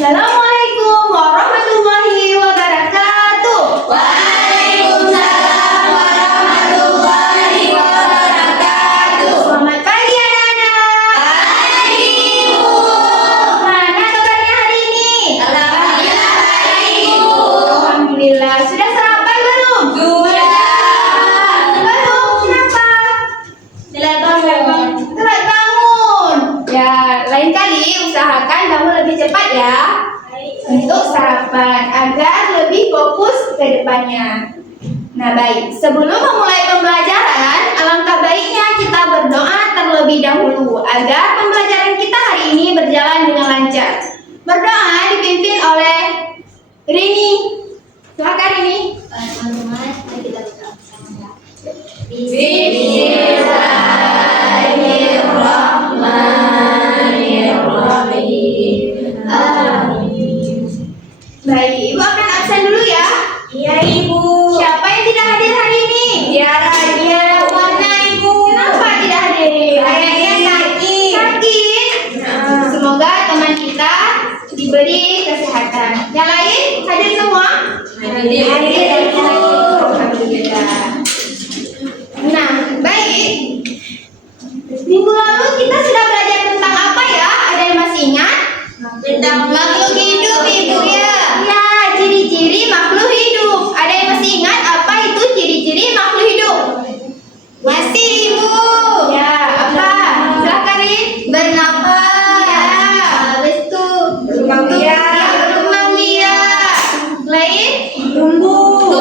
Assalamualaikum warahmatullahi wabarakatuh. Waalaikumsalam warahmatullahi wabarakatuh. Selamat pagi anak-anak. Pagi, Ibu. Mana kabarnya hari ini? Alhamdulillah baik, Ibu. Alhamdulillah. Sudah sarapan belum? Sudah. Belum. Kenapa? Telat bangun. Telat bangun. Ya, lain kali usahakan bangun lebih cepat ya. Untuk sarapan agar lebih fokus ke depannya. Nah baik, sebelum memulai pembelajaran, alangkah baiknya kita berdoa terlebih dahulu agar pembelajaran kita hari ini berjalan dengan lancar. Berdoa dipimpin oleh Rini. Silakan Rini. Teman-teman, mari kita berdoa bersama. Bismillahirrahmanirrahim. Amin. Baik, Ibu akan absen dulu ya. Iya, Ibu. Siapa yang tidak hadir hari ini? Tiara, warna, Ibu. Kenapa tidak hadir? Kayaknya sakit. Sakit. Semoga teman kita diberi kesehatan. Yang lain hadir semua? Hadir, Ibu. Alhamdulillah. Nah, baik. Minggu lalu kita sudah belajar tentang apa ya? Ada yang masih ingat? Tentang makhluk hidup, Ibu ya. Ya, ciri-ciri makhluk hidup. Ada yang masih ingat apa itu ciri-ciri makhluk hidup? Masih, Ibu. Ya, apa? Silakan Rin. Bernafas. Ya, habis itu Berkembang biak. berkembang biak. Lain? Tumbuh.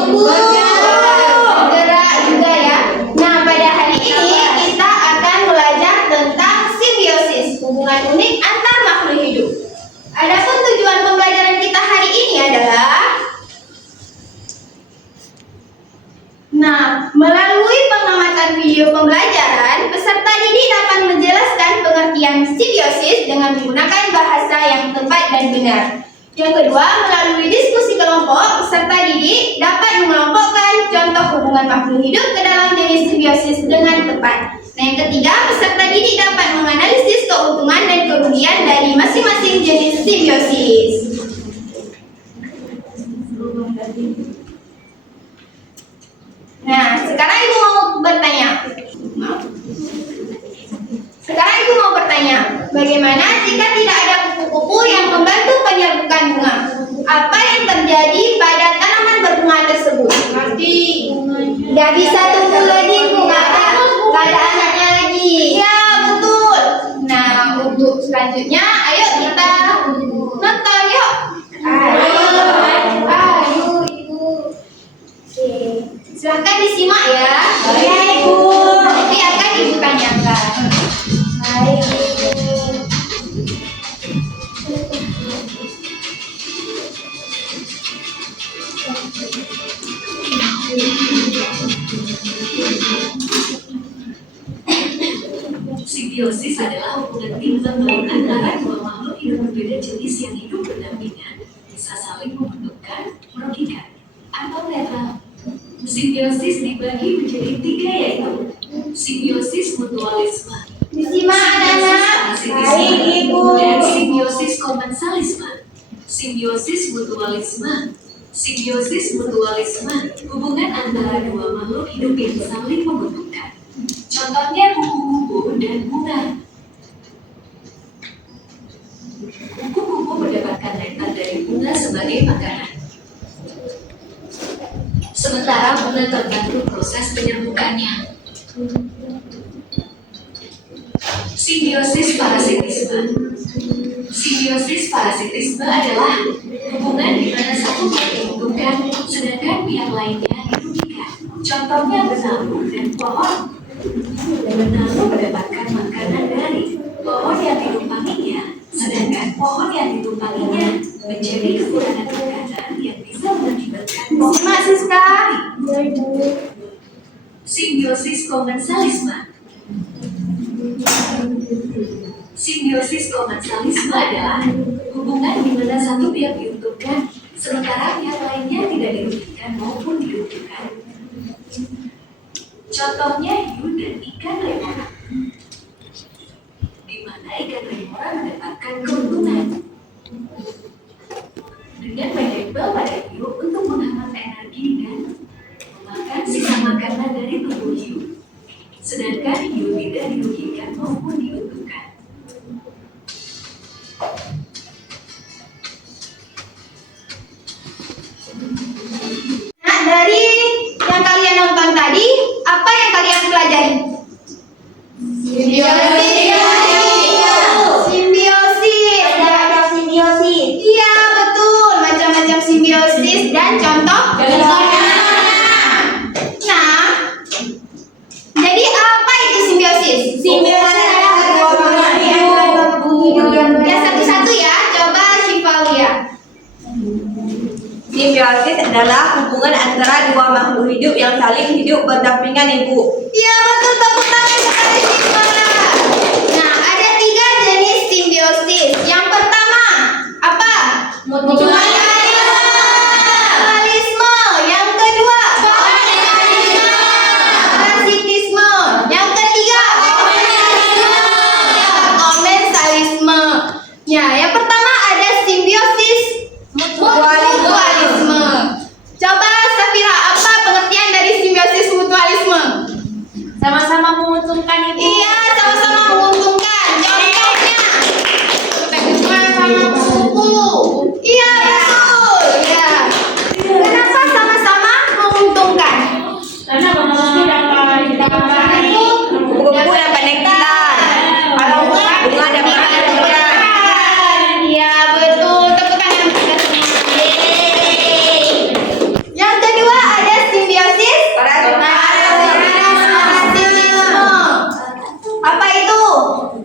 Bergerak juga ya. Nah, pada hari ini kita akan belajar tentang simbiosis, hubungan unik antar makhluk hidup. Adapun tujuan pembelajaran kita hari ini adalah melalui pengamatan video pembelajaran, peserta didik dapat menjelaskan pengertian simbiosis dengan menggunakan bahasa yang tepat dan benar. Yang kedua, melalui diskusi kelompok, peserta didik dapat mengelompokkan contoh hubungan makhluk hidup ke dalam jenis simbiosis dengan tepat. Nah, yang ketiga, peserta didik dapat menganalisis keuntungan dan kerugian dari masing-masing jenis simbiosis. Nah, sekarang Ibu mau bertanya. Bagaimana jika tidak ada kupu-kupu yang membantu penyerbukan bunga? Apa yang terjadi pada tanaman berbunga tersebut? Mati. Gak bisa tumbuh lagi, Bu. Gak ada anaknya lagi. Ya, betul. Nah, untuk selanjutnya, ayo kita nonton yuk. Ayo, Ibu. Oke. Silahkan disimak ya. Iya, Ibu. Nanti akan Ibu tanyakan. Baik, Ibu. Simbiosis adalah hubungan timbal balik antara dua makhluk hidup berbeda jenis yang hidup berdampingan, bisa saling menguntungkan, merugikan, atau netral. Simbiosis dibagi menjadi tiga, yaitu simbiosis mutualisme, Disimak anak-anak. parasitisme, Baik, Ibu. dan simbiosis komensalisme. Simbiosis mutualisme, hubungan antara dua makhluk hidup yang saling menguntungkan. Contohnya kupu-kupu dan bunga. Kupu-kupu mendapatkan nektar dari bunga sebagai makanan. Sementara bunga terbantu proses penyerbukannya. Simbiosis parasitisme adalah hubungan di mana satu pihak diuntungkan, sedangkan pihak lainnya dirugikan. Contohnya benalu dan pohon. Benalu mendapatkan makanan dari pohon yang ditumpanginya, sedangkan pohon yang ditumpanginya menjadi kekurangan makanan yang bisa mengakibatkan Disimak, Siska. simbiosis komensalisme. Simbiosis komensalisme adalah hubungan di mana satu pihak diuntungkan, sementara pihak lainnya tidak dirugikan maupun dirugikan. Contohnya hiu dan ikan remora, di mana ikan remora mendapatkan keuntungan. dengan menempel pada hiu untuk menghemat energi dan memakan sisa makanan dari tubuh hiu. Sedangkan hiu tidak dirugikan maupun diuntungkan. Nah, dari yang kalian nonton tadi, apa yang kalian pelajari? Simbiosis. Iya, betul. Macam-macam simbiosis dan contoh. Nah, jadi apa itu simbiosis? Ya, satu-satu ya. Coba Syifa lihat. Simbiosis adalah hubungan antara dua makhluk hidup yang saling hidup berdampingan, Ibu. Iya, betul. Tepuk tangan sekali Syifa. Nah, ada 3 jenis simbiosis. Yang pertama, apa? Mutualisme. Yang kedua, parasitisme. Yang ketiga, komensalisme. Ya, yang pertama ada simbiosis mutualisme. Coba Safira, apa pengertian dari simbiosis mutualisme? Sama-sama menguntungkan, Ibu. Iya, sama-sama menguntungkan. Contohnya, sama-sama kuku. Iya, betul. Ya. Kenapa sama-sama menguntungkan? Karena dapat buku dapat nektar. Kalau bunga dapat durian. Iya, betul. Tepuk tangan kita semua. Yeay. Yang kedua ada simbiosis parasitisme. Apa itu?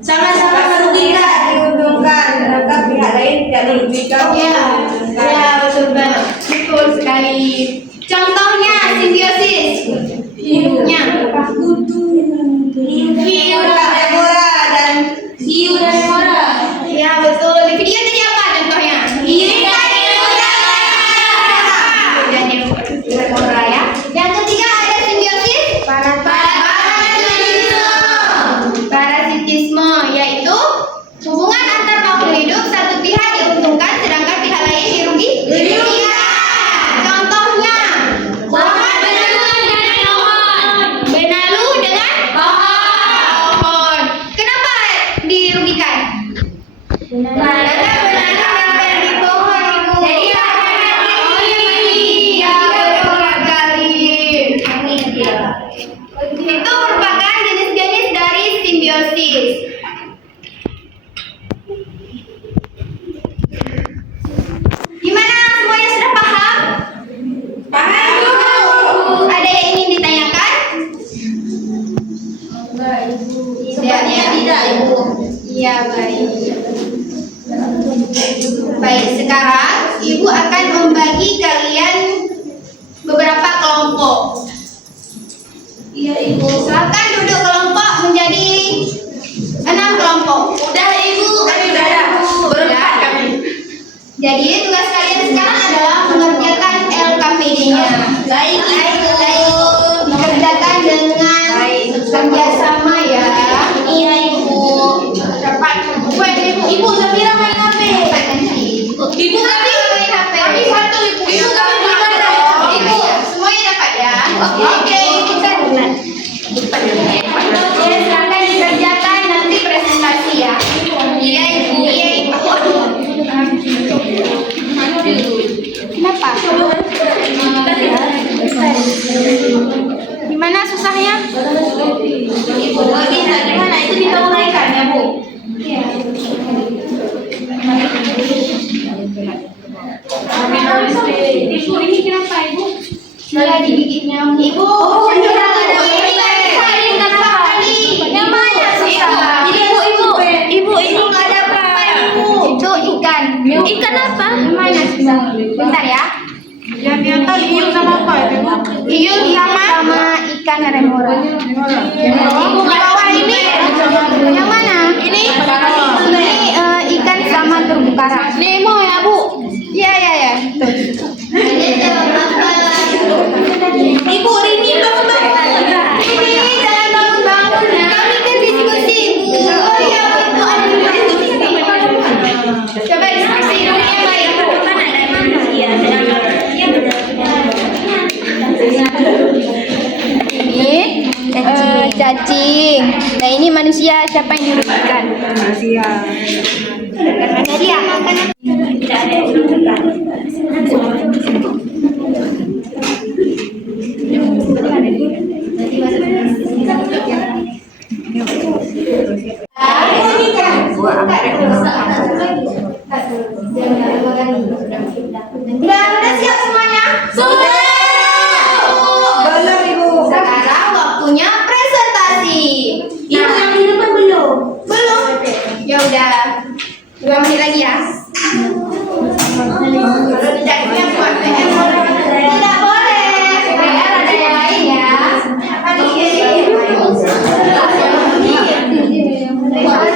Sama-sama merugikan, diuntungkan, sedangkan pihak lain tidak dirugikan. Iya, ya, betul banget. Betul sekali. Contohnya simbiosis. Hiunya. Hiu dan Remora. Ya, betul. Di video tadi apa contohnya? Hiu dan Remora ya. Yang ketiga ada simbiosis parasitisme, yaitu hubungan antar makhluk hidup, satu pihak diuntungkan sedangkan pihak lain dirugikan. Contohnya, benalu dengan pohon. Kenapa dirugikan? Karena benalu nempel di pohon, Ibu. Jadi iya, betul sekali. Itu merupakan jenis-jenis dari simbiosis. Gimana, semuanya sudah paham? Ada yang ingin ditanyakan? Tidak, Ibu. Iya, baik. Baik, sekarang Ibu akan membagi kalian beberapa kelompok. Iya, Ibu. Silakan duduk kelompok menjadi 6 kelompok. Udah, Ibu. berempat kami. Jadi tugas kalian sekarang adalah mengerjakan LKPD-nya. Baik. Dikerjakan dengan kerjasama ya. Iya, Ibu. Cepat. Ibu Safira main HP. Ibu kami main HP. Kami satu, Ibu. Ibu kami main HP. Ibu semuanya dapat ya. Oke, kita duluan. Ya, silakan dikerjakan nanti presentasi ya. Iya, Ibu. Iya, Ibu. Kenapa? Gimana susahnya? Ibu, bisa gimana? Itu bisa uraikan ya, Bu? Iya. Ibu, ini kenapa, Ibu? Sudah digigit nyamuk. Ibu, sudah ada yang mana susah? Ibu, ini nggak ada apa? Itu ikan. Ikan apa? Yang mana susah? Bentar ya. Yang di atas hiu sama apa itu? Hiu sama ikan remora. Ibu Di bawah ini yang mana? Ini ikan sama terumbu karang. Nemo ya, Bu? Iya. Tuh. Ibu, Rini bangun. Ini jangan bangun-bangun. Kami kan diskusi, Ibu. Oh iya, betul. Ada diskusi. Coba diskusi dulu yang baik. siapa yang dirugikan? Manusia. Jadi ya, Tidak ada yang dirugikan. Udah siap semuanya? Sudah. Belum, Ibu. Sekarang waktunya presentasi. Ibu yang di depan belum? Belum? Ya udah. 2 menit lagi ya. Kalau tidak punya buat PR. Tidak boleh. PR ada yang lain ya.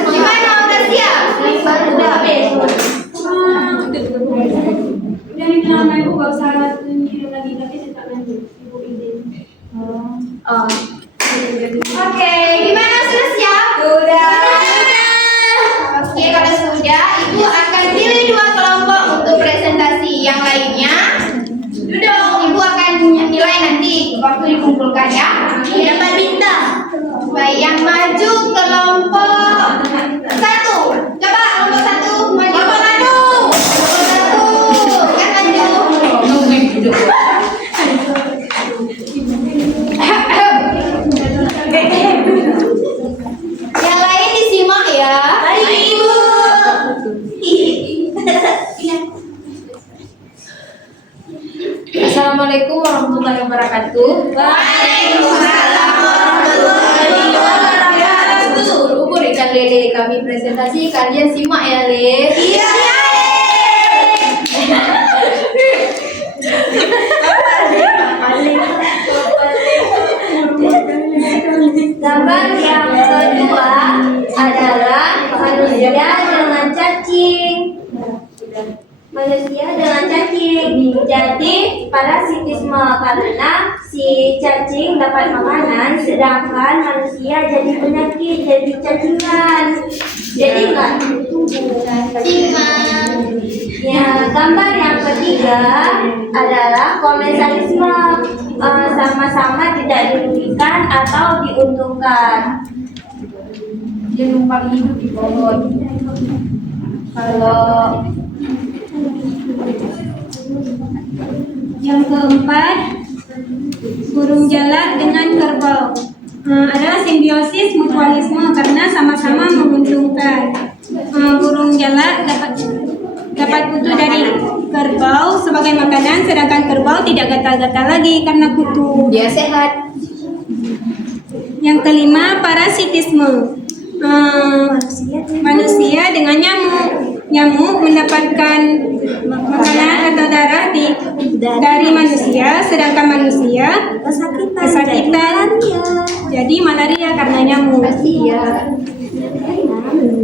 Gimana, udah siap? Udah habis. Udah minta sama ibu gak usah kirim lagi tapi tetap lanjut ibu izin. Oke, gimana, sudah siap? Sudah. Oke, kalau sudah, Ibu akan pilih 2 kelompok untuk presentasi. Yang lainnya, duduk. Ibu akan nilai nanti waktu dikumpulkan ya. Dapat bintang. Baik, yang maju kelompok 1. Coba kelompok 1 maju. Kelompok 1. Kan maju. Yang lain disimak ya. Baik, Ibu. Assalamualaikum warahmatullahi wabarakatuh. Waalaikumsalam warahmatullahi wabarakatuh. Suruh ikan lele kami presentasi, kalian simak ya Le. Iya. Gambar yang kedua adalah manusia dengan cacing. Manusia dengan cacing. Jadi parasitisme karena si cacing dapat makanan, sedangkan manusia jadi penyakit, jadi cacingan. Jadi nggak Simak. Ya, gambar yang ketiga adalah komensalisme, sama-sama tidak dirugikan atau diuntungkan. Dia numpang hidup di pohon. Kalau Yang keempat, burung jalak dengan kerbau. Adalah simbiosis mutualisme karena sama-sama menguntungkan. Burung jalak dapat kutu dari kerbau sebagai makanan, sedangkan kerbau tidak gatal-gatal lagi karena kutu. Dia sehat. Yang kelima, parasitisme. Manusia dengan nyamuk. Nyamuk mendapatkan makanan atau darah dari manusia, sedangkan manusia kesakitan. Jadi malaria karena nyamuk.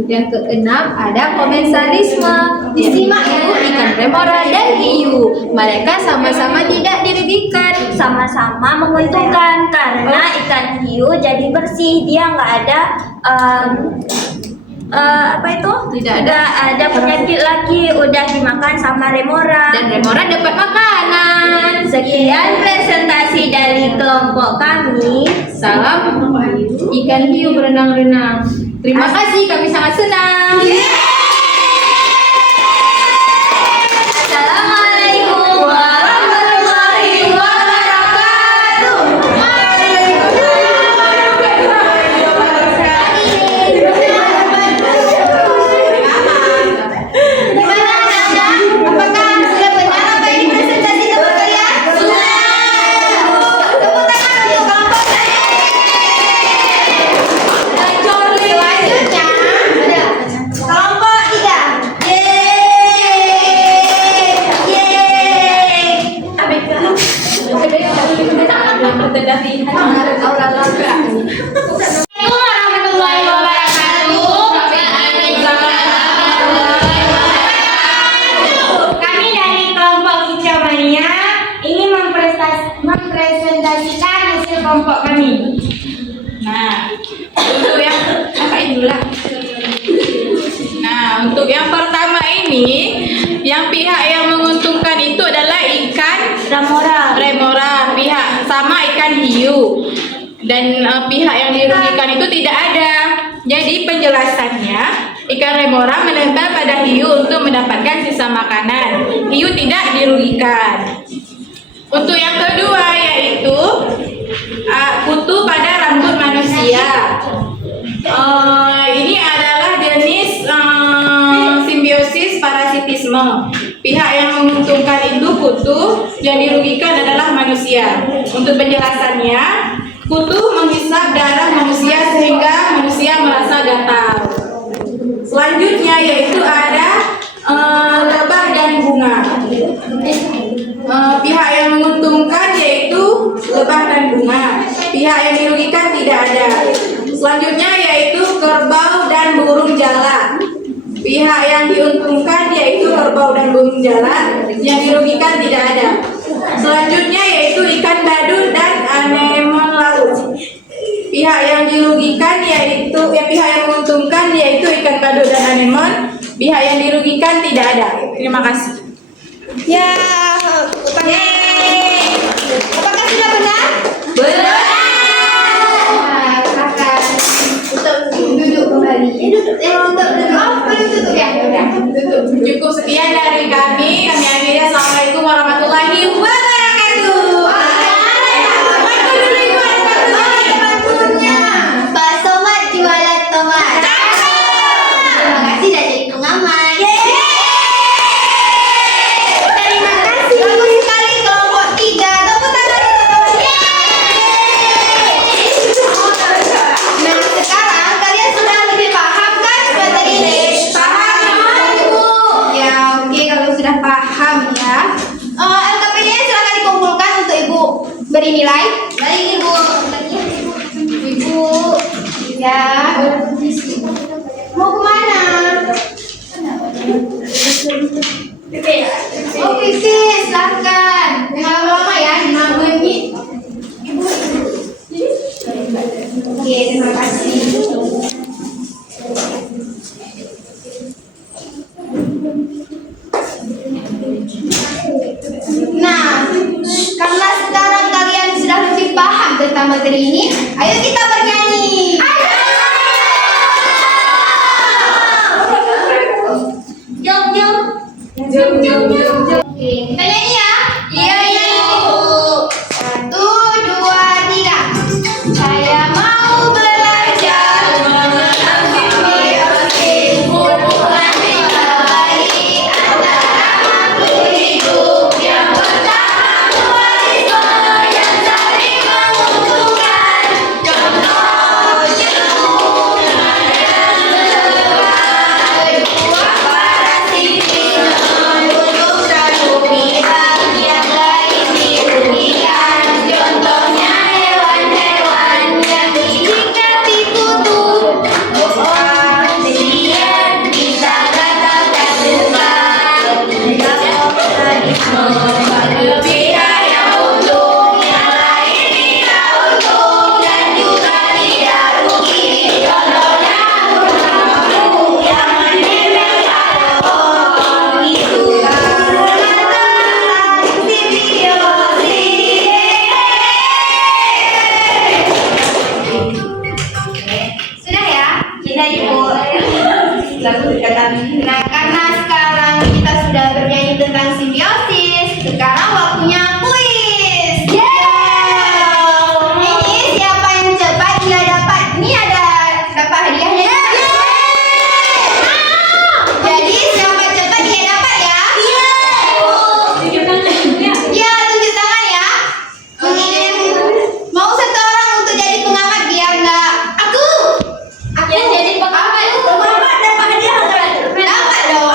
Yang keenam ada komensalisme. Disimak ya, ikan remora dan hiu. Mereka sama-sama tidak dirugikan. sama-sama menguntungkan karena ikan hiu jadi bersih, dia nggak ada apa itu? Tidak Nggak ada penyakit lagi, udah dimakan sama remora. Dan remora dapat makanan. Sekian presentasi dari kelompok kami. Salam ikan hiu berenang-renang. Terima kasih, kami sangat senang. Assalamualaikum warahmatullahi wabarakatuh. Gimana anak-anak? Apakah sudah benar apa yang dipresentasikan buat kalian? Sudah. Tepuk tangan untuk kelompok saya. Selanjutnya ada kelompok 3. Assalamualaikum warahmatullahi wabarakatuh. Kami dari kelompok Hijau Mania ingin mempresentasikan hasil kelompok kami. Nah, untuk yang apa inilah. Nah, untuk yang pertama ini, yang pihak yang menguntungkan itu adalah ikan remora, pihak sama ikan hiu. Dan pihak yang dirugikan itu tidak ada. Jadi penjelasannya, ikan remora menempel pada hiu untuk mendapatkan sisa makanan. Hiu tidak dirugikan. Untuk yang kedua yaitu kutu pada rambut manusia. Ini adalah jenis simbiosis parasitisme. Pihak yang menguntungkan itu kutu, yang dirugikan adalah manusia. Untuk penjelasannya, kutu menghisap darah manusia sehingga manusia merasa gatal. Selanjutnya yaitu ada lebah dan bunga. Pihak yang menguntungkan yaitu lebah dan bunga. Pihak yang dirugikan tidak ada. Selanjutnya yaitu kerbau dan burung jalak. Pihak yang diuntungkan yaitu kerbau dan burung jalak. Yang dirugikan tidak ada. Selanjutnya yaitu ikan badut dan anemon laut. Pihak yang dirugikan yaitu pihak yang menguntungkan yaitu ikan badut dan anemon. Pihak yang dirugikan tidak ada. Terima kasih. Ya, apakah sudah benar? Benar. Nah, silakan untuk duduk kembali. Duduk. Duduk ya. Udah. Duduk. Cukup sekian dari kami. Kami akhirnya assalamualaikum warahmatullahi wabarakatuh. Pak Somad jualan tomat. Terima kasih sudah jadi pengamat. Terima kasih. Bagus sekali kelompok 3. Tepuk tangan untuk teman-teman. Nah, sekarang kalian sudah lebih paham kan materi ini? Paham, Bu. Ya, oke kalau sudah paham ya. LKPD-nya silakan dikumpulkan untuk Ibu beri nilai. Baik, Ibu. Ibu, ya. Mau kemana? Oh, pipis, silakan. Jangan lama-lama ya, 5 menit. Oke, terima kasih. Nah, karena sekarang kalian sudah lebih paham tentang materi ini, ayo kita bernyanyi. Jom, jom. Jom, jom, jom, jom. Oke, kita nyanyi ya. Iya, iya, Ibu. 1, 2, 3. Saya mau belajar mengenal simbiosis, hubungan yang baik antara makhluk hidup yang bertahan, dualisme yang saling menguntungkan. Contoh jeruk dengan berbuah parasitisme untuk satu pihak yang lain dirugikan. Contohnya hewan-hewan yang diikati kutu. Dia bisa gatal terdekat. Bagi pihak yang untung, yang lain tidak untung dan juga tidak rugi. Contohnya burung yang menempel pada pohon. Itulah simbiosis. Sudah ya? Sudah, Ibu. Nah, karena sekarang kita sudah bernyanyi tentang simbiosis, sekarang waktunya kuis. Ini siapa yang cepat dia dapat. Ini ada dapat hadiahnya. Jadi siapa cepat dia dapat ya? Iya, tunjuk tangan ya. Mau satu orang untuk jadi pengamat biar nggak aku. Yang jadi pengamat dapat hadiah nggak? Dapat dong.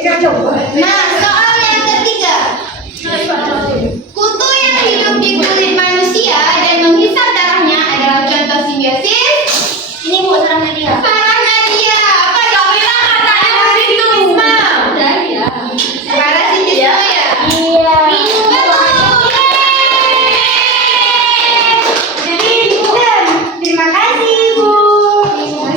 Nah, soal yang ketiga. Kutu yang hidup di kulit manusia dan menghisap darahnya adalah contoh simbiosis. Ini Bu, salah Nadia. Salah Nadia. Apa jawabannya? Katanya parasitisme. Parasitisme ya? Iya. Betul. Terima kasih, Bu. Ada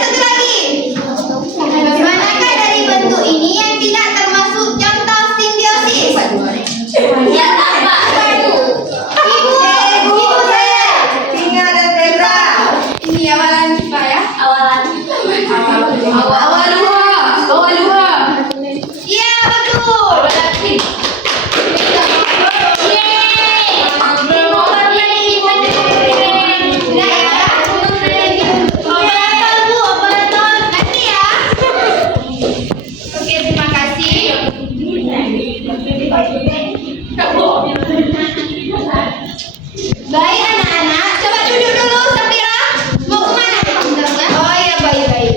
satu lagi. Manakah dari bentuk ini yang tidak termasuk contoh simbiosis? Ya, apa? Ibu saya. Singa dan zebra. Ini awalan Pak ya. Awalan. Awal dua. Iya, betul. Baik anak-anak, coba duduk dulu Safira. Mau kemana? Oh ya, baik.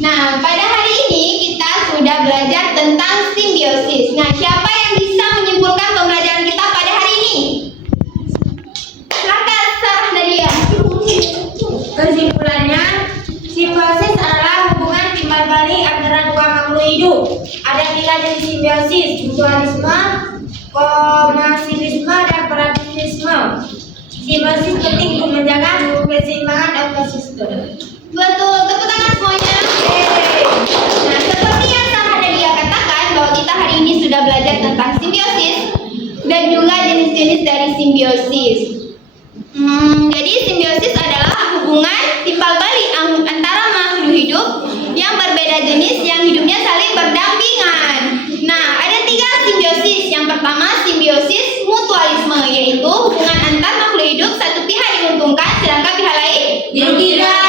Nah, pada hari ini kita sudah belajar tentang simbiosis. Nah, siapa yang bisa menyimpulkan pembelajaran kita pada hari ini? Silakan Sarah Nadia. Kesimpulannya, simbiosis adalah hubungan timbal balik antara dua makhluk hidup. Ada 3 jenis simbiosis: mutualisme, komersialisme, dan parasitisme. Simbiosis penting untuk menjaga keseimbangan ekosistem. Betul, tepuk tangan semuanya. Nah, seperti yang Sarah Nadia katakan bahwa kita hari ini sudah belajar tentang simbiosis dan juga jenis-jenis dari simbiosis. Jadi simbiosis adalah hubungan timbal balik antara makhluk hidup yang berbeda jenis yang hidupnya saling berdampingan. Nah, ada 3 simbiosis. Yang pertama simbiosis mutualisme, yaitu hubungan antar makhluk hidup satu pihak diuntungkan sedangkan pihak lain dirugikan.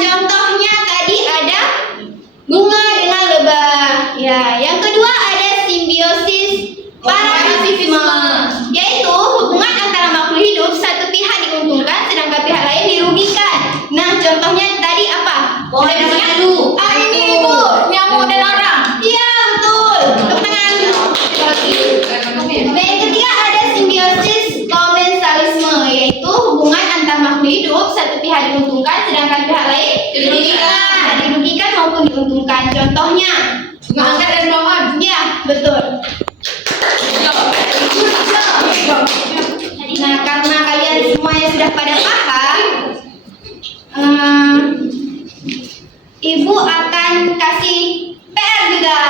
Contohnya tadi ada bunga dengan lebah. Ya, yang kedua ada simbiosis parasitisme, yaitu hubungan antara makhluk hidup satu pihak diuntungkan sedangkan pihak lain dirugikan. Nah, contohnya tadi apa? Ini Ibu, nyamuk dan orang. Iya, betul. Tepuk tangan. Dan yang ketiga ada simbiosis komensalisme, yaitu hubungan antar makhluk hidup satu pihak diuntungkan sedangkan pihak lain dirugikan maupun diuntungkan. Contohnya Bunga angkat dan pohon. ya, betul. Nah, karena kalian semuanya sudah pada paham, Ibu akan kasih PR juga.